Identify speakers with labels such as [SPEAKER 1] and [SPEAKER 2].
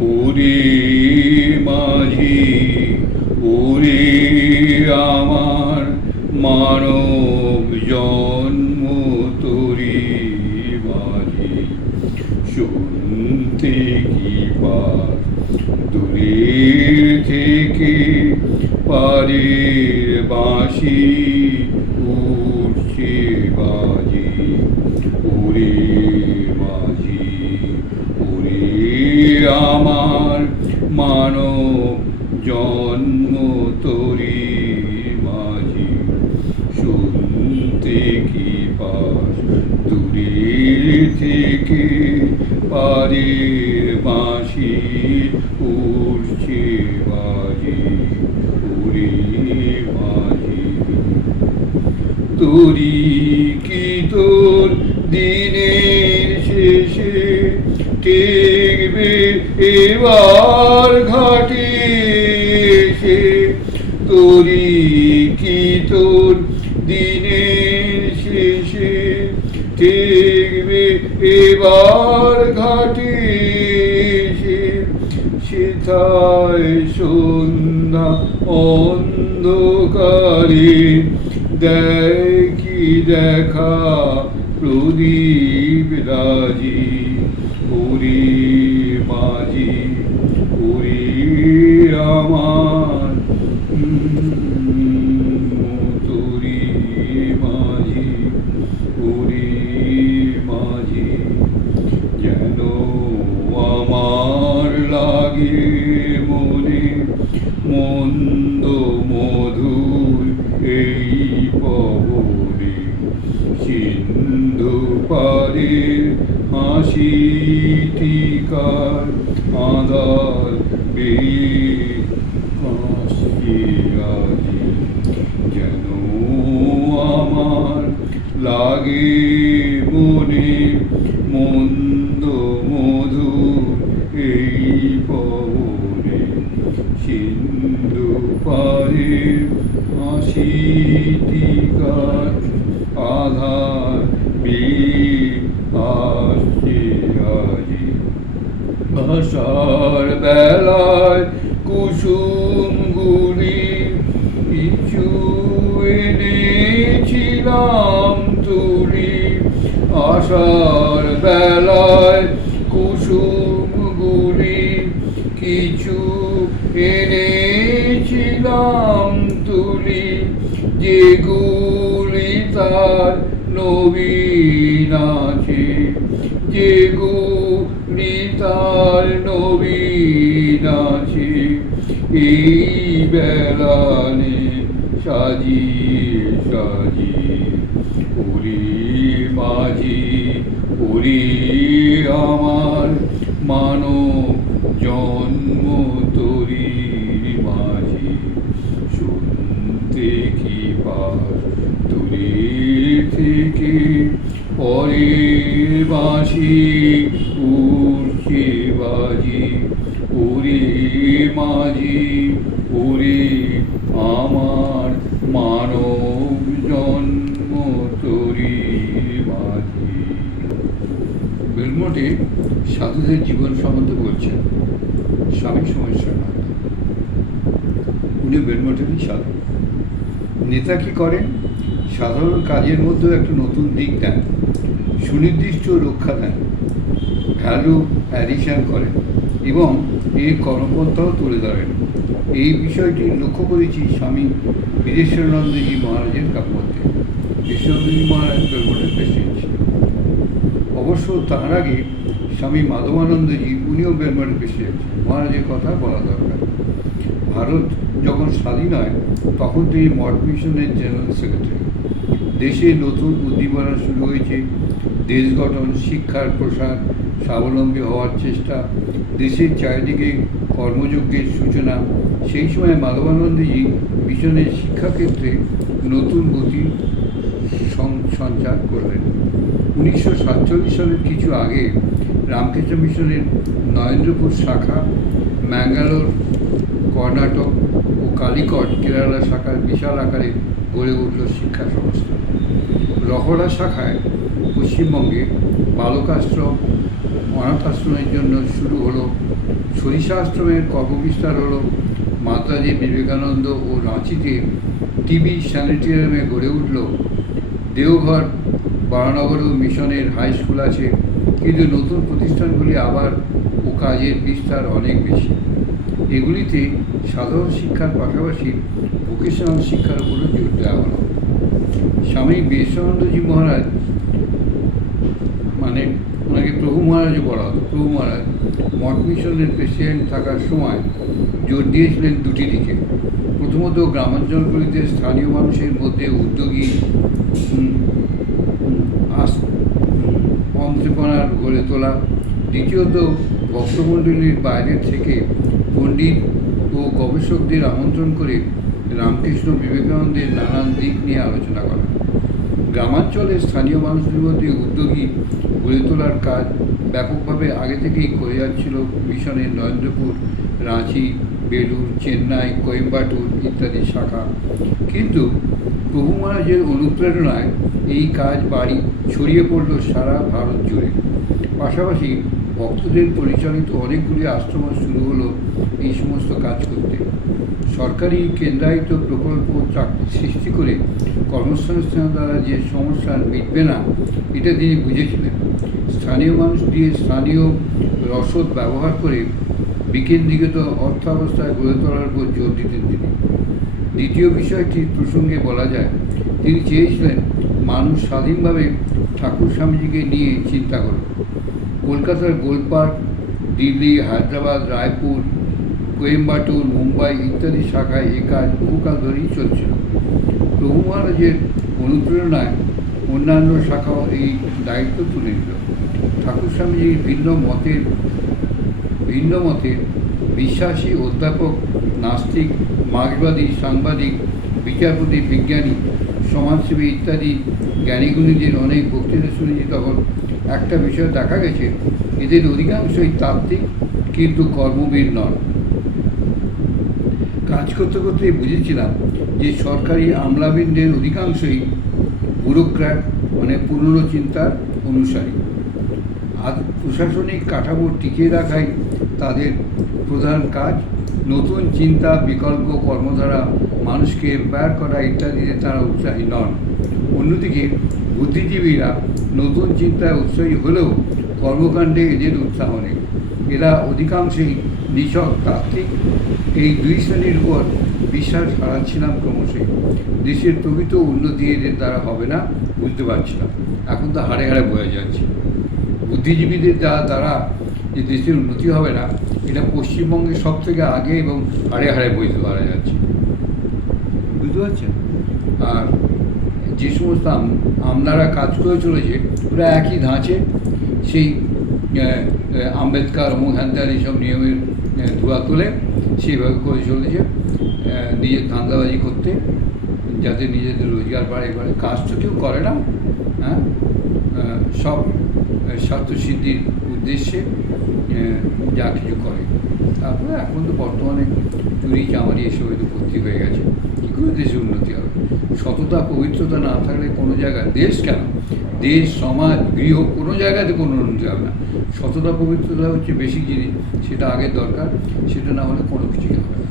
[SPEAKER 1] ওরে মাঝি ওরে আমার মানব জন্ম তরি মাঝি। শুনতে কি পার দূরের থেকে পারের বাঁশি উঠছে বাজি ওরে মাঝি ওরে আমার মানব জন্ম তরি মাঝি, শুনতে কি পাস? দূরের থেকে পারের বাঁশি উঠছে বাজি, উড়ে মাঝি তোরি কি তোর দিনের শেষে টেকবে এবার ঘাটে এসে তোরি কি তোর দিনের শেষে টেকবে এবার ঘাটে সেথায় সন্ধ্যা অন্ধকারে দেখি দেখা প্রদীপ রাজি। ওরে মাঝি, ওরে আমার পারে হাসি টিকার আদার বেয়ে কাশি যেন আমার লাগে মনে মন্দ মধু এই পবনে, সিন্ধু ভাষার বেলায় কুসুম গুলি পিছু এনেছিলাম তুলি। আশার বেলায় কুসুম গুলি কিছু এনেছিলাম তুলি। যেগুলি তার নবীন আছে যেগুলি তার নবীন এই বেলানে সাজিয়ে সাজিয়ে। ওরে মাঝি, ওরে আমার মানব জন্ম তরি মাঝি। শুনতে কি পার দূরের থেকে পরের বাঁশি উঠছে বাজি ওরে মাঝি ওরে আমার মানব জন্ম তরি মাঝি বেলমোটে সাধুদের জীবন সম্বন্ধে বলছেন স্বামী সমস্যানন্দ উনি বেলমোটেরই সাধু। নেতা কি করেন? সাধারণ কাজের মধ্যেও একটা নতুন দিক দেন। সুনির্দিষ্ট রক্ষা দেন। ভ্যালু অ্যাডিশন করেন এবং এর কর্মপন্থাও তুলে ধরেন। এই বিষয়টি লক্ষ্য করেছি স্বামী বীরেশ্বরানন্দজি মহারাজের কাব্যতে বিশ্বনন্দজি মহারাজ বেলমোটের প্রেসিডেন্ট। অবশ্য তার আগে স্বামী মাধবানন্দজি উনিও প্রেসিডেন্ট ছিলেন মহারাজের কথা বলা দরকার। ভারত যখন স্বাধীন হয়, তখন তিনি মঠ মিশনের জেনারেল সেক্রেটারি দেশে নতুন উদ্দীপনা শুরু হয়েছে। দেশ গঠন, শিক্ষার প্রসার স্বাবলম্বী হওয়ার চেষ্টা, দেশের চারিদিকে কর্মযজ্ঞের সূচনা, সেই সময় মাধবানন্দজি মিশনের শিক্ষাক্ষেত্রে নতুন গতি সঞ্চার করলেন। উনিশশো সাতচল্লিশ সালের কিছু আগে রামকৃষ্ণ মিশনের নরেন্দ্রপুর শাখা, ম্যাঙ্গালোর, কর্ণাটক ও কালিকট কেরালা শাখার বিশাল আকারে গড়ে উঠল শিক্ষা সংস্থা। রহড়া শাখায় পশ্চিমবঙ্গে বালকাশ্রম অনাথ আশ্রমের জন্য শুরু হলো, সরিষা আশ্রমের কর্মবিস্তার হলো, মাতাজি বিবেকানন্দ ও রাঁচিতে টিবি স্যানিটেরিয়ামে গড়ে উঠল, দেওঘর বারানগরেও মিশনের হাই স্কুল আছে, কিন্তু নতুন প্রতিষ্ঠানগুলি আবার ও কাজের বিস্তার অনেক বেশি। এগুলিতে সাধারণ শিক্ষার পাশাপাশি ভোকেশনাল শিক্ষার উপরও জোর দেওয়া হলো। স্বামী বিবেকানন্দজি মহারাজ মানে ওনাকে প্রভু মহারাজও বলা হতো, প্রভু মহারাজ, মঠ মিশনের প্রেসিডেন্ট থাকার সময় জোর দিয়েছিলেন দুটি দিকে। প্রথমত গ্রামাঞ্চলগুলিতে স্থানীয় মানুষের মধ্যে উদ্যোগী অন্ত্রপনার গড়ে তোলা। দ্বিতীয়ত, ভক্তমণ্ডলীর বাইরের থেকে পণ্ডিত ও গবেষকদের আমন্ত্রণ করে রামকৃষ্ণ বিবেকানন্দের নানান দিক নিয়ে আলোচনা করা। গ্রামাঞ্চলে স্থানীয় মানুষদের মধ্যে উদ্যোগী গড়ে তোলার কাজ ব্যাপকভাবে আগে থেকেই করে যাচ্ছিল মিশনের নরেন্দ্রপুর, রাঁচি বেলুর চেন্নাই, কোয়েম্বাটুর ইত্যাদি শাখা। কিন্তু প্রভু মহারাজের অনুপ্রেরণায় এই কাজ বাড়ি ছড়িয়ে পড়ল সারা ভারত জুড়ে। পাশাপাশি ভক্তদের পরিচালিত অনেকগুলি আশ্রম শুরু হলো এই সমস্ত কাজ করতে। সরকারি কেন্দ্রায়িত প্রকল্প চাকরি সৃষ্টি করে কর্মসংস্থান দ্বারা যে সমস্যা মিটবে না, এটা তিনি বুঝেছিলেন। স্থানীয় মানুষ দিয়ে স্থানীয় রসদ ব্যবহার করে বিকেন্দ্রীকৃত অর্থাবস্থায় গড়ে তোলার উপর জোর দিতেন তিনি। দ্বিতীয় বিষয়টি প্রসঙ্গে বলা যায়, তিনি চেয়েছিলেন মানুষ স্বাধীনভাবে ঠাকুর স্বামীজিকে নিয়ে চিন্তা করবে কলকাতার গোলপার্ক, দিল্লি, হায়দ্রাবাদ, রায়পুর, কোয়েম্বাটুর, মুম্বাই ইত্যাদি শাখায় এ কাজ বহুকাল ধরেই চলছিল। প্রভু মহারাজের অনুপ্রেরণায় অন্যান্য শাখাও এই দায়িত্ব তুলে নিল। ঠাকুর স্বামীজির ভিন্ন মতের ভিন্ন মতের বিশ্বাসী, অধ্যাপক, নাস্তিক মার্ক্সবাদী সাংবাদিক, বিচারপতি, বিজ্ঞানী, সমাজসেবী ইত্যাদি জ্ঞানীগুণীদের অনেক বক্তৃতা শুনেছি তখন। একটা বিষয় দেখা গেছে, এদের অধিকাংশই তাত্ত্বিক কিন্তু কর্মবীর নন। কাজ করতে করতে বুঝেছিলাম যে সরকারি আমলাবিনদের অধিকাংশই ব্যুরোক্র্যাট মানে পুরনো চিন্তার অনুসারী। প্রশাসনিক কাঠামো টিকিয়ে রাখাই তাদের প্রধান কাজ। নতুন চিন্তা, বিকল্প কর্মধারা মানুষকে ব্যয় করা ইত্যাদিতে তারা উৎসাহী নন। অন্যদিকে বুদ্ধিজীবীরা নতুন চিন্তায় উৎসাহী হলেও কর্মকাণ্ডে এদের উৎসাহ নেই। এরা অধিকাংশই নিছক তাত্ত্বিক। এই দুই শ্রেণির উপর বিশ্বাস হারাচ্ছিলাম ক্রমশই। দেশের প্রকৃত উন্নতি এদের দ্বারা হবে না, বুঝতে পারছিলাম এখন তো হাড়ে হাড়ে বোঝা যাচ্ছে। বুদ্ধিজীবীদের দ্বারা দ্বারা যে দেশের উন্নতি হবে না এটা পশ্চিমবঙ্গে সব থেকে আগে এবং হাড়ে হাড়ে বুঝতে পারা যাচ্ছে। বুঝতে পারছেন? আর যে সমস্ত আম- আমলারা কাজ করে চলেছে ওরা একই ধাঁচে সেই আম্বেদকার অমুক হ্যান্তার এইসব নিয়মের ধোয়া তোলে সেইভাবে করে চলেছে নিজের ধান্দাবাজি করতে যাতে নিজেদের রোজগার বাড়ে বাড়ে কাজ তো কেউ করে না হ্যাঁ? সব আহ, স্বার্থসিদ্ধির উদ্দেশ্যে যা কিছু করে। তারপরে এখন তো বর্তমানে চুরি চামারি হয়তো ভর্তি হয়ে গেছে। কী করে দেশের উন্নতি হবে? সততা পবিত্রতা না থাকলে কোনো জায়গায় দেশ কেন? দেশ সমাজ গৃহ কোনো জায়গাতে কোনো উন্নতি হবে না। সততা পবিত্রতা হচ্ছে বেশি জিনিস সেটা আগের দরকার সেটা না হলে কোনো কিছুই হবে না।